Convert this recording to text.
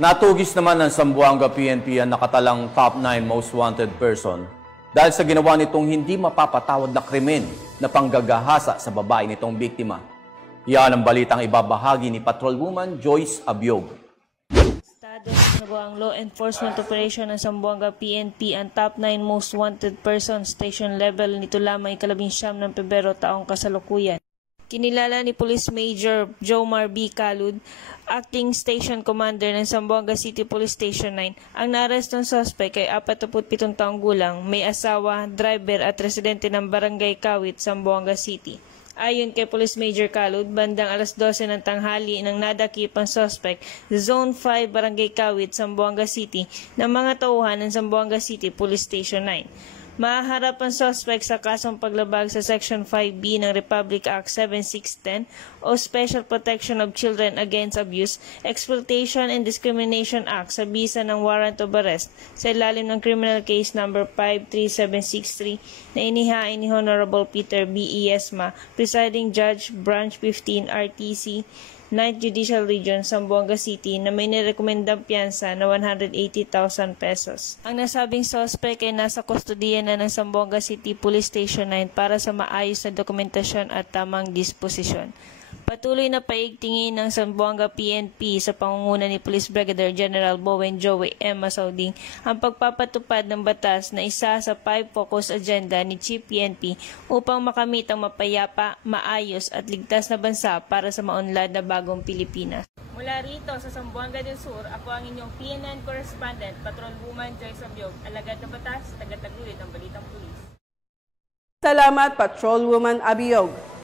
Natugis naman ng Zamboanga PNP ang nakatalang top 9 most wanted person dahil sa ginawa nitong hindi mapapatawad na krimen na panggagahasa sa babae nitong biktima. Yan ang balitang ibabahagi ni Patrolwoman Joyce Abiog. Ang law enforcement operation ng Zamboanga PNP ang top 9 most wanted person station level nito lamang ika-19 ng Pebrero taong kasalukuyan. Kinilala ni Police Major Jomar B. Calud, Acting Station Commander ng Zamboanga City Police Station 9. Ang naarestong suspect ay 47 taong gulang, may asawa, driver at residente ng Barangay Kawit, Zamboanga City. Ayon kay Police Major Calud, bandang alas 12 ng tanghali nang nadakip ang suspect sa Zone 5 Barangay Kawit, Zamboanga City ng mga tauhan ng Zamboanga City Police Station 9. Mahaharap ang suspect sa kasong paglabag sa Section 5B ng Republic Act 7610 o Special Protection of Children Against Abuse, Exploitation and Discrimination Act sa bisa ng warrant of arrest sa ilalim ng Criminal Case No. 53763 na inihain ni Honorable Peter B. Iesma, Presiding Judge, Branch 15 RTC, 9th Judicial Region, Zamboanga City na may nirekomendang piyansa na 180,000 pesos. Ang nasabing suspect ay nasa kustodiya na ng Zamboanga City Police Station 9 para sa maayos na dokumentasyon at tamang disposisyon. Patuloy na paigtingin ng Zamboanga PNP sa pangunguna ni Police Brigadier General Bowen Joey M. Masauding ang pagpapatupad ng batas na isa sa 5 focus agenda ni Chief PNP upang makamit ang mapayapa, maayos at ligtas na bansa para sa maunlad na bagong Pilipinas. Mula rito sa Zamboanga del Sur, ako ang inyong PNN correspondent, Patrolwoman Joyce Abiog, alagad na batas, tagataguyod ng Balitang Pulis. Salamat, Patrolwoman Abiog.